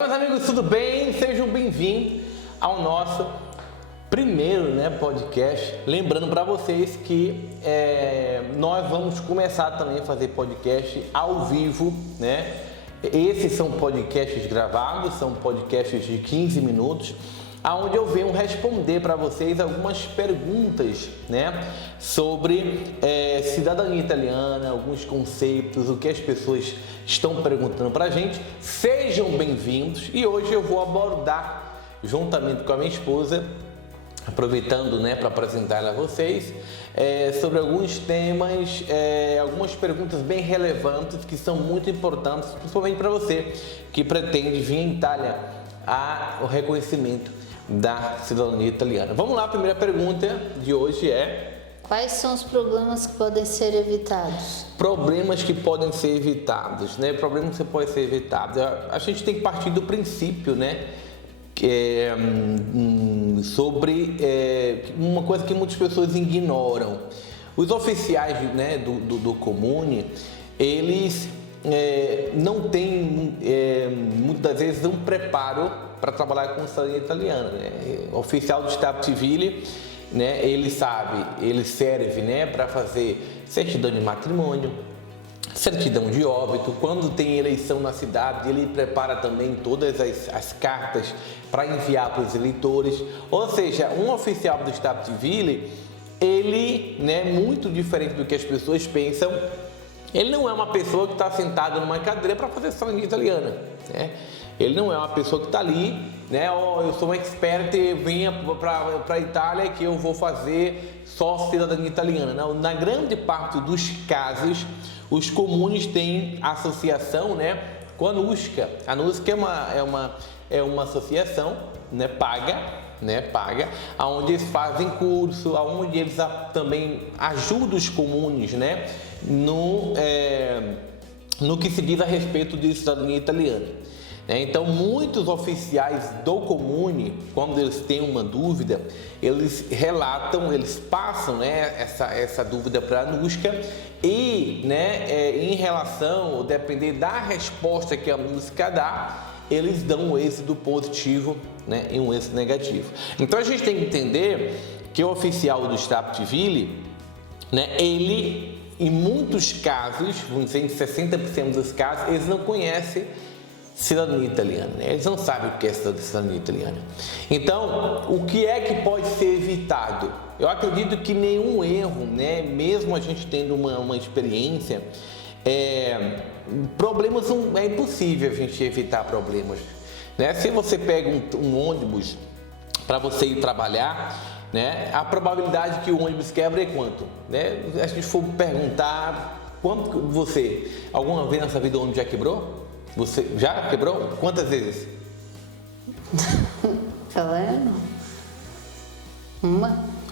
Meus amigos, tudo bem? Sejam bem-vindos ao nosso primeiro podcast. Lembrando para vocês que nós vamos começar também a fazer podcast ao vivo, né? Esses são podcasts gravados, são podcasts de 15 minutos, onde eu venho responder para vocês algumas perguntas, né, sobre cidadania italiana, alguns conceitos, o que as pessoas estão perguntando para a gente. Sejam bem-vindos e hoje eu vou abordar, juntamente com a minha esposa, aproveitando, né, para apresentar a vocês, sobre alguns temas, algumas perguntas bem relevantes que são muito importantes, principalmente para você que pretende vir em Itália o reconhecimento da cidadania italiana. Vamos lá, a primeira pergunta de hoje é: quais são os problemas que podem ser evitados? Problemas que podem ser evitados, né? Problemas que podem ser evitados. A gente tem que partir do princípio, né? Sobre uma coisa que muitas pessoas ignoram. Os oficiais, né, do Comune, eles não têm muitas das vezes um preparo para trabalhar com cidadania italiana, né? O oficial do Stato Civile, né, ele serve, né, para fazer certidão de matrimônio, certidão de óbito. Quando tem eleição na cidade, ele prepara também todas as cartas para enviar para os eleitores. Ou seja, um oficial do Stato Civile, ele, né, muito diferente do que as pessoas pensam, ele não é uma pessoa que está sentada numa cadeira para fazer cidadania italiana, né? Ele não é uma pessoa que está ali, né? Eu sou um expert e venha para a Itália que eu vou fazer só cidadania italiana. Não, na grande parte dos casos, os comunes têm associação, né, com a NUSCA. A NUSCA é uma associação, né, paga, onde eles fazem curso, onde eles também ajudam os comunes, né, no que se diz a respeito de cidadania italiana. Então, muitos oficiais do Comune, quando eles têm uma dúvida, eles relatam, eles passam, né, essa dúvida para a NUSCA e, né, em relação, ou depender da resposta que a NUSCA dá, eles dão um êxito positivo, né, e um êxito negativo. Então, a gente tem que entender que o oficial do Stato Civile, né, ele, em muitos casos, vamos dizer, em 60% dos casos, eles não conhecem cidadania italiana, né? Eles não sabem o que é cidadania italiana. Então, o que é que pode ser evitado? Eu acredito que nenhum erro, né? Mesmo a gente tendo uma experiência, problemas é impossível a gente evitar problemas, né? Se você pega um ônibus para você ir trabalhar, né, a probabilidade que o ônibus quebre é quanto? Né? Se a gente for perguntar, quanto você, alguma vez na sua vida o ônibus já quebrou? Você já quebrou? Quantas vezes? Falando?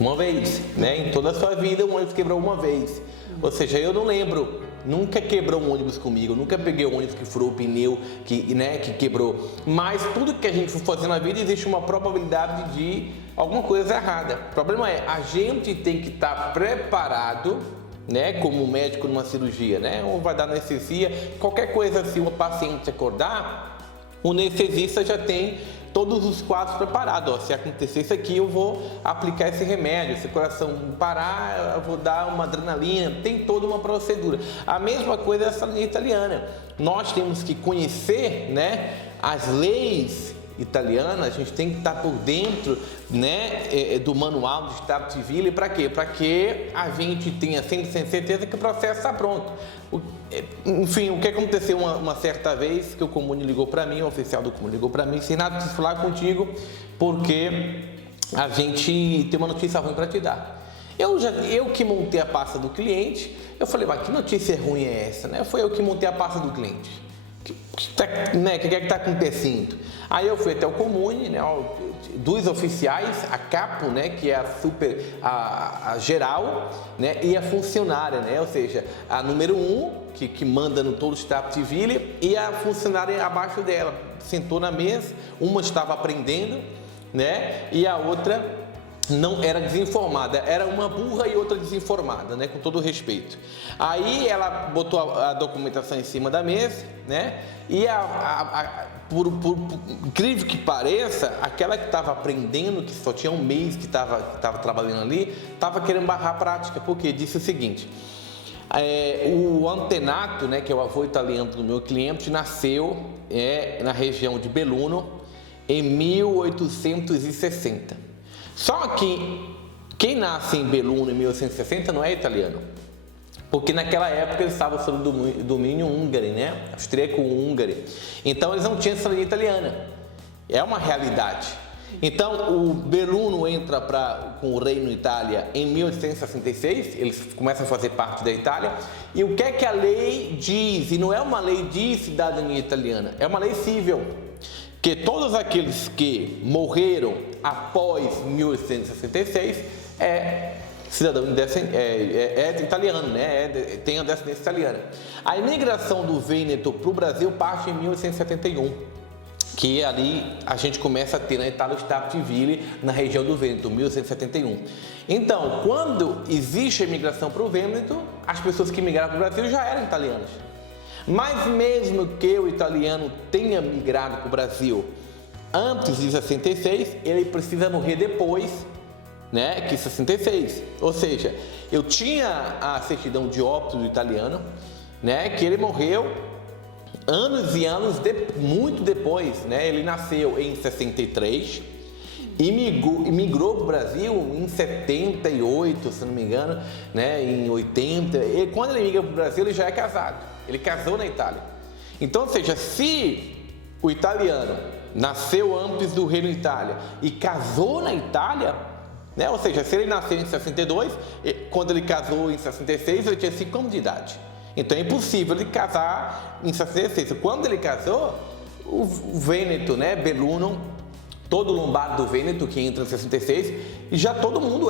Uma vez, né? Em toda a sua vida o ônibus quebrou uma vez. Ou seja, eu não lembro, nunca quebrou um ônibus comigo, nunca peguei um ônibus que furou o pneu, que quebrou. Mas tudo que a gente for fazer na vida, existe uma probabilidade de alguma coisa errada. O problema é, a gente tem que estar preparado, né, como médico numa cirurgia, né, ou vai dar anestesia, qualquer coisa assim, o paciente acordar, o anestesista já tem todos os quadros preparados. Ó, se acontecer isso aqui, eu vou aplicar esse remédio, se o coração parar, eu vou dar uma adrenalina, tem toda uma procedura. A mesma coisa é essa lei italiana. Nós temos que conhecer, né, as leis italiana, a gente tem que estar por dentro, né, do manual do Stato Civile. Para quê? Para que a gente tenha sempre certeza que o processo está pronto. Enfim, o que aconteceu uma certa vez, que o Comune ligou para mim, o oficial do Comune ligou para mim: Renato, preciso falar contigo porque a gente tem uma notícia ruim para te dar. Eu que montei a pasta do cliente, eu falei: mas que notícia ruim é essa, né? Foi eu que montei a pasta do cliente. O que é que está acontecendo? Aí eu fui até o Comune, né, dos oficiais, a capo, né, que é a geral, né, e a funcionária, né, ou seja, a número 1, que manda no todo o Stato Civile, e a funcionária abaixo dela. Sentou na mesa, uma estava aprendendo, né, e a outra não era desinformada, era uma burra e outra desinformada, né, com todo respeito. Aí ela botou a documentação em cima da mesa, né, e por incrível que pareça, aquela que estava aprendendo, que só tinha um mês que estava trabalhando ali, estava querendo barrar a prática, porque disse o seguinte: o Antenato, né, que é o avô italiano do meu cliente, nasceu na região de Belluno em 1860. Só que quem nasce em Belluno em 1860 não é italiano, porque naquela época eles estavam sob o domínio húngaro, né? Austríaco-húngaro. Então eles não tinham cidadania italiana. É uma realidade. Então o Belluno entra com o Reino Itália em 1866, eles começam a fazer parte da Itália. E o que é que a lei diz? E não é uma lei de cidadania italiana, é uma lei civil, que todos aqueles que morreram após 1866 cidadão italiano, né? Tem a descendência italiana. A imigração do Vêneto para o Brasil parte em 1871, que ali a gente começa a ter na Itália o Stato Civile na região do Vêneto, 1871. Então, quando existe a imigração para o Vêneto, as pessoas que migraram para o Brasil já eram italianas. Mas mesmo que o italiano tenha migrado para o Brasil antes de 66, ele precisa morrer depois, né, que 66. Ou seja, eu tinha a certidão de óbito do italiano, né, que ele morreu anos e anos muito depois, né? Ele nasceu em 63 e migrou para o Brasil em 78, se não me engano, né, em 80. E quando ele migra para o Brasil, ele já é casado. Ele casou na Itália. Então, ou seja, se o italiano nasceu antes do Reino Itália e casou na Itália, né? Ou seja, se ele nasceu em 62, quando ele casou em 66, ele tinha 5 anos de idade. Então é impossível ele casar em 66. Quando ele casou, o Vêneto, né, Belluno, todo o Lombardo do Vêneto que entra em 66, e já todo mundo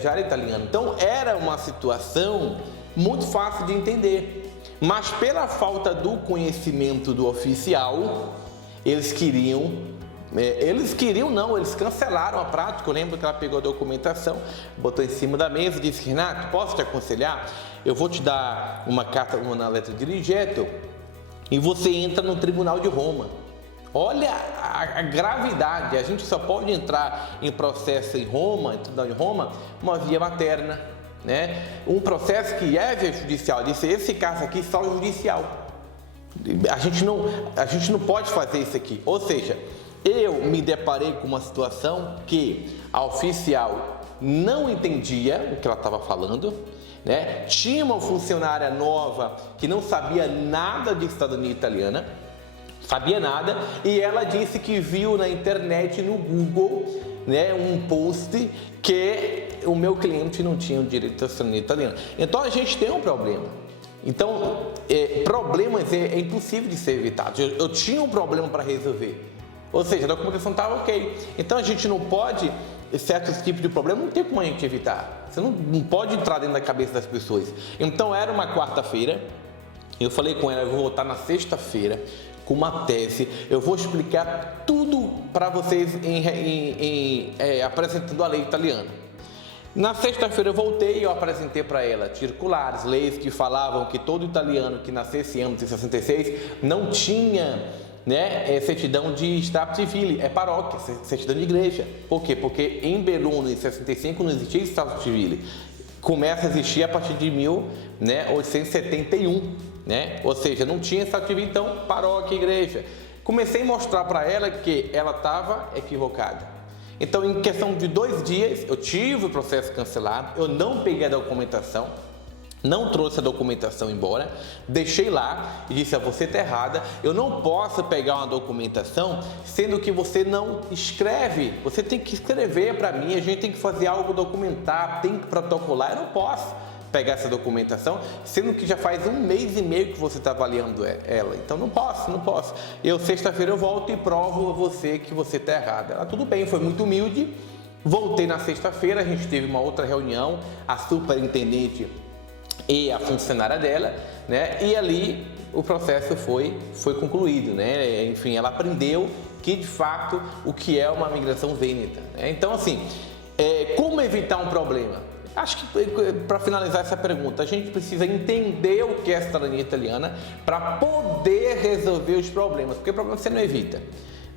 já era italiano. Então era uma situação muito fácil de entender. Mas pela falta do conhecimento do oficial, eles cancelaram a prática. Eu lembro que ela pegou a documentação, botou em cima da mesa e disse: Renato, posso te aconselhar? Eu vou te dar uma carta, uma letra de diligento, e você entra no Tribunal de Roma. Olha a gravidade, a gente só pode entrar em processo em Roma, em Tribunal de Roma, uma via materna, né? Um processo que é via judicial. Disse: esse caso aqui só judicial. A gente não pode fazer isso aqui. Ou seja, eu me deparei com uma situação que a oficial não entendia o que ela estava falando, né? Tinha uma funcionária nova que não sabia nada de cidadania italiana, sabia nada, e ela disse que viu na internet, no Google, né, um post que o meu cliente não tinha o direito à cidadania italiana. Então a gente tem um problema. Então, problemas é impossível de ser evitado. Eu tinha um problema para resolver. Ou seja, a documentação estava ok. Então a gente não pode, certos tipos de problema, não tem como a gente evitar. Você não pode entrar dentro da cabeça das pessoas. Então era uma quarta-feira, eu falei com ela: eu vou voltar na sexta-feira com uma tese, eu vou explicar tudo para vocês apresentando a lei italiana. Na sexta-feira eu voltei e eu apresentei para ela circulares, leis que falavam que todo italiano que nascesse antes de 66 não tinha, né, certidão de Stato Civile, paróquia, certidão de igreja. Por quê? Porque em Belluno, em 65, não existia Stato Civile. Começa a existir a partir de 1871, né? Ou seja, não tinha Stato Civile, então paróquia, igreja. Comecei a mostrar para ela que ela estava equivocada. Então, em questão de 2 dias, eu tive o processo cancelado, eu não peguei a documentação, não trouxe a documentação embora, deixei lá e disse: você está errada, eu não posso pegar uma documentação sendo que você não escreve, você tem que escrever para mim, a gente tem que fazer algo documentar, tem que protocolar, eu não posso pegar essa documentação, sendo que já faz 1 mês e meio que você está avaliando ela. Então não posso. Eu sexta-feira eu volto e provo a você que você está errada. Ela: tudo bem, foi muito humilde. Voltei na sexta-feira, a gente teve uma outra reunião, a superintendente e a funcionária dela, né? E ali o processo foi concluído, né? Enfim, ela aprendeu que de fato o que é uma migração vêneta, né? Então, assim, Como evitar um problema? Acho que, para finalizar essa pergunta, a gente precisa entender o que é a cidadania italiana para poder resolver os problemas, porque problema você não evita,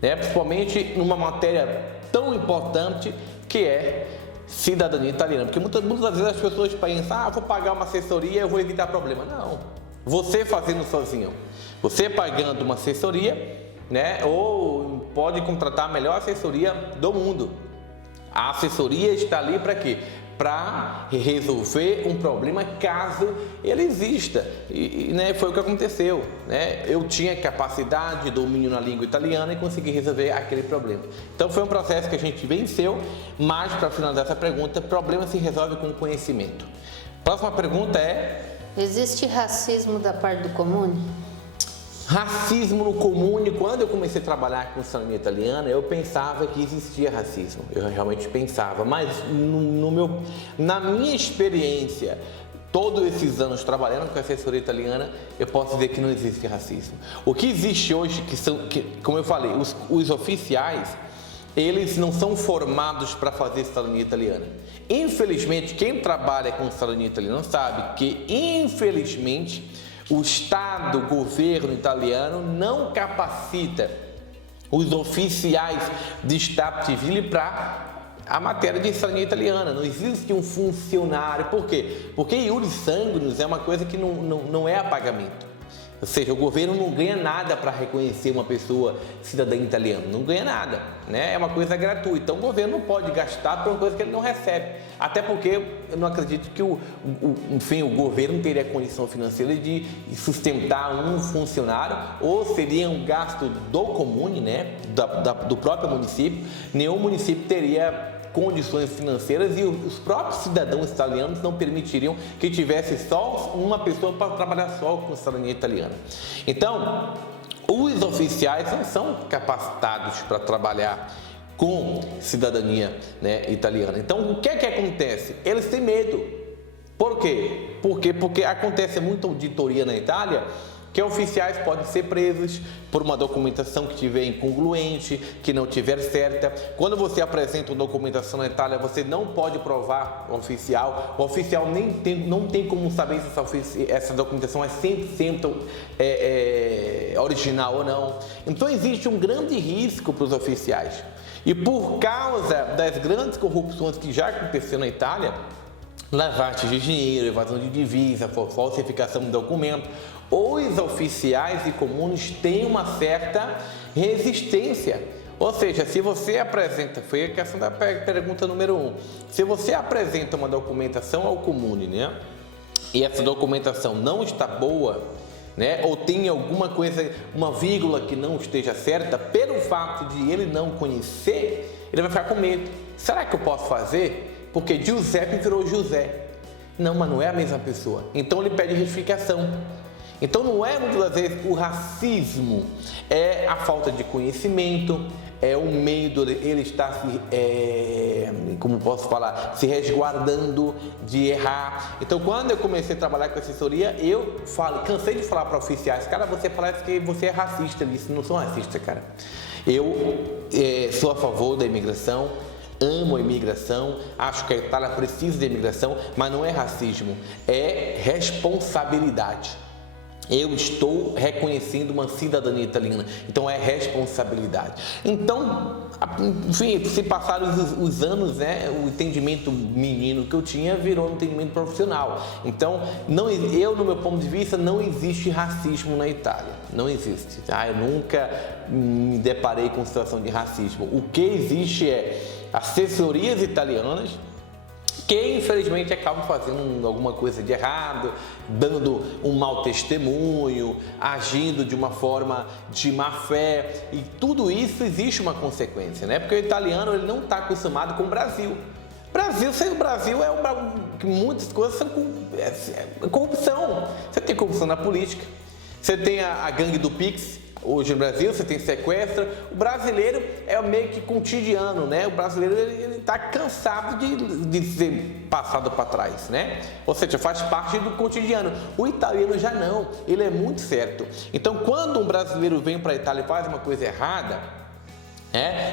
né? Principalmente numa matéria tão importante que é cidadania italiana, porque muitas vezes as pessoas pensam, vou pagar uma assessoria, eu vou evitar problema. Não, você fazendo sozinho, você pagando uma assessoria, né? Ou pode contratar a melhor assessoria do mundo. A assessoria está ali para quê? Para resolver um problema caso ele exista. Né, foi o que aconteceu. Né? Eu tinha capacidade, domínio na língua italiana e consegui resolver aquele problema. Então foi um processo que a gente venceu, mas para finalizar essa pergunta, problema se resolve com conhecimento. Próxima pergunta é: existe racismo da parte do comune? Racismo no comune, quando eu comecei a trabalhar com cidadania italiana, eu pensava que existia racismo. Eu realmente pensava, mas na minha experiência, todos esses anos trabalhando com a assessoria italiana, eu posso dizer que não existe racismo. O que existe hoje, como eu falei, os oficiais, eles não são formados para fazer cidadania italiana. Infelizmente, quem trabalha com cidadania italiana sabe que, infelizmente, o Estado, o governo italiano não capacita os oficiais de Stato Civile para a matéria de cidadania italiana. Não existe um funcionário. Por quê? Porque iuris sanguinis é uma coisa que não é a pagamento. Ou seja, o governo não ganha nada para reconhecer uma pessoa cidadã italiana, não ganha nada, né? É uma coisa gratuita, então o governo não pode gastar por uma coisa que ele não recebe, até porque eu não acredito que o governo teria condição financeira de sustentar um funcionário, ou seria um gasto do comune, né? Do próprio município. Nenhum município teria condições financeiras e os próprios cidadãos italianos não permitiriam que tivesse só uma pessoa para trabalhar só com cidadania italiana. Então, os oficiais não são capacitados para trabalhar com cidadania, né, italiana. Então, o que é que acontece? Eles têm medo. Por quê? Porque acontece muita auditoria na Itália, que oficiais podem ser presos por uma documentação que estiver incongruente, que não estiver certa. Quando você apresenta uma documentação na Itália, você não pode provar o oficial não tem como saber se essa documentação é 100% original ou não. Então existe um grande risco para os oficiais. E por causa das grandes corrupções que já aconteceram na Itália, lavagem de dinheiro, evasão de divisa, falsificação de documento, os oficiais e comunes têm uma certa resistência. Ou seja, se você apresenta, foi a questão da pergunta número 1, se você apresenta uma documentação ao comune, né, e essa documentação não está boa, né, ou tem alguma coisa, uma vírgula que não esteja certa, pelo fato de ele não conhecer, ele vai ficar com medo. Será que eu posso fazer? Porque Giuseppe virou José. Não, mas não é a mesma pessoa. Então ele pede retificação. Então não é muitas vezes o racismo, é a falta de conhecimento, é o medo, ele está se resguardando de errar. Então quando eu comecei a trabalhar com assessoria, cansei de falar para oficiais, cara, você parece que você é racista. Eu disse, não sou racista, cara. Eu sou a favor da imigração, amo a imigração, acho que a Itália precisa de imigração, mas não é racismo, é responsabilidade. Eu estou reconhecendo uma cidadania italiana, então é responsabilidade. Então, enfim, se passaram os anos, né, o entendimento menino que eu tinha virou um entendimento profissional. Então, no meu ponto de vista, não existe racismo na Itália, não existe. Tá? Eu nunca me deparei com situação de racismo. O que existe é assessorias italianas que infelizmente acabam fazendo alguma coisa de errado, dando um mau testemunho, agindo de uma forma de má fé, e tudo isso existe uma consequência, né? Porque o italiano ele não está acostumado com o Brasil. O Brasil muitas coisas são corrupção. Você tem corrupção na política, você tem a gangue do Pix. Hoje no Brasil você tem sequestro. O brasileiro é meio que cotidiano, né? O brasileiro ele está cansado de ser passado para trás, né? Ou seja, faz parte do cotidiano. O italiano já não, ele é muito certo. Então, quando um brasileiro vem para a Itália e faz uma coisa errada,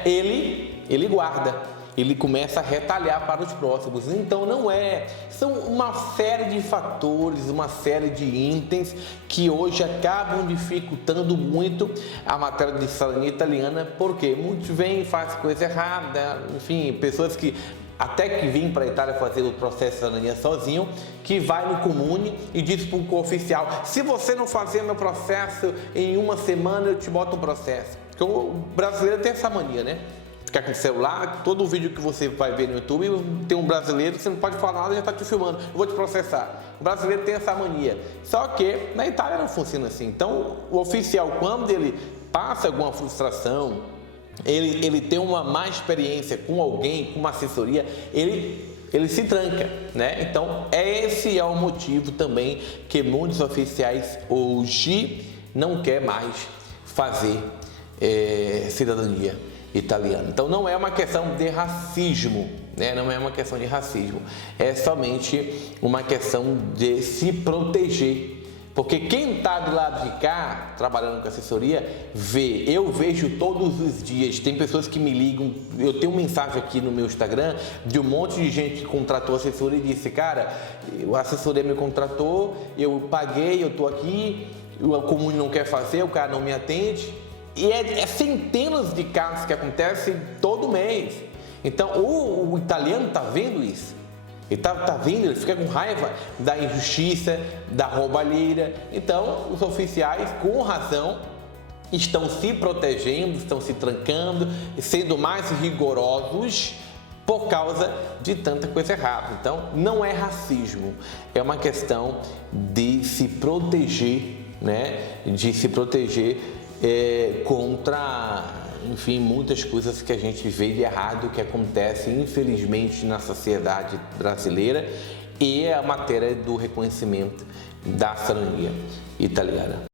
ele guarda. ele começa a retalhar para os próximos. Então não é, são uma série de fatores, uma série de itens que hoje acabam dificultando muito a matéria de cidadania italiana, porque muitos vêm e fazem coisa errada, enfim, pessoas que até que vêm para a Itália fazer o processo de cidadania sozinho, que vai no Comune e diz para o oficial: se você não fazer meu processo em uma semana, eu te boto um processo. Porque o brasileiro tem essa mania, né? Ficar com o celular, todo vídeo que você vai ver no YouTube, tem um brasileiro, você não pode falar nada, já está te filmando, eu vou te processar. O brasileiro tem essa mania. Só que na Itália não funciona assim. Então, o oficial, quando ele passa alguma frustração, ele tem uma má experiência com alguém, com uma assessoria, ele se tranca, né? Então, esse é o motivo também que muitos oficiais hoje não querem mais fazer cidadania italiana. Então, não é uma questão de racismo, né? Não é uma questão de racismo, é somente uma questão de se proteger. Porque quem está do lado de cá, trabalhando com assessoria, vê. Eu vejo todos os dias, tem pessoas que me ligam, eu tenho uma mensagem aqui no meu Instagram de um monte de gente que contratou assessoria e disse: cara, a assessoria me contratou, eu paguei, eu estou aqui, o Comune não quer fazer, o cara não me atende. E é centenas de casos que acontecem todo mês. Então, o italiano está vendo isso. Ele tá vendo, ele fica com raiva da injustiça, da roubalheira. Então, os oficiais, com razão, estão se protegendo, estão se trancando, sendo mais rigorosos por causa de tanta coisa errada. Então, não é racismo, é uma questão de se proteger, né? De se proteger contra, enfim, muitas coisas que a gente vê de errado que acontece, infelizmente, na sociedade brasileira, e a matéria do reconhecimento da cidadania italiana.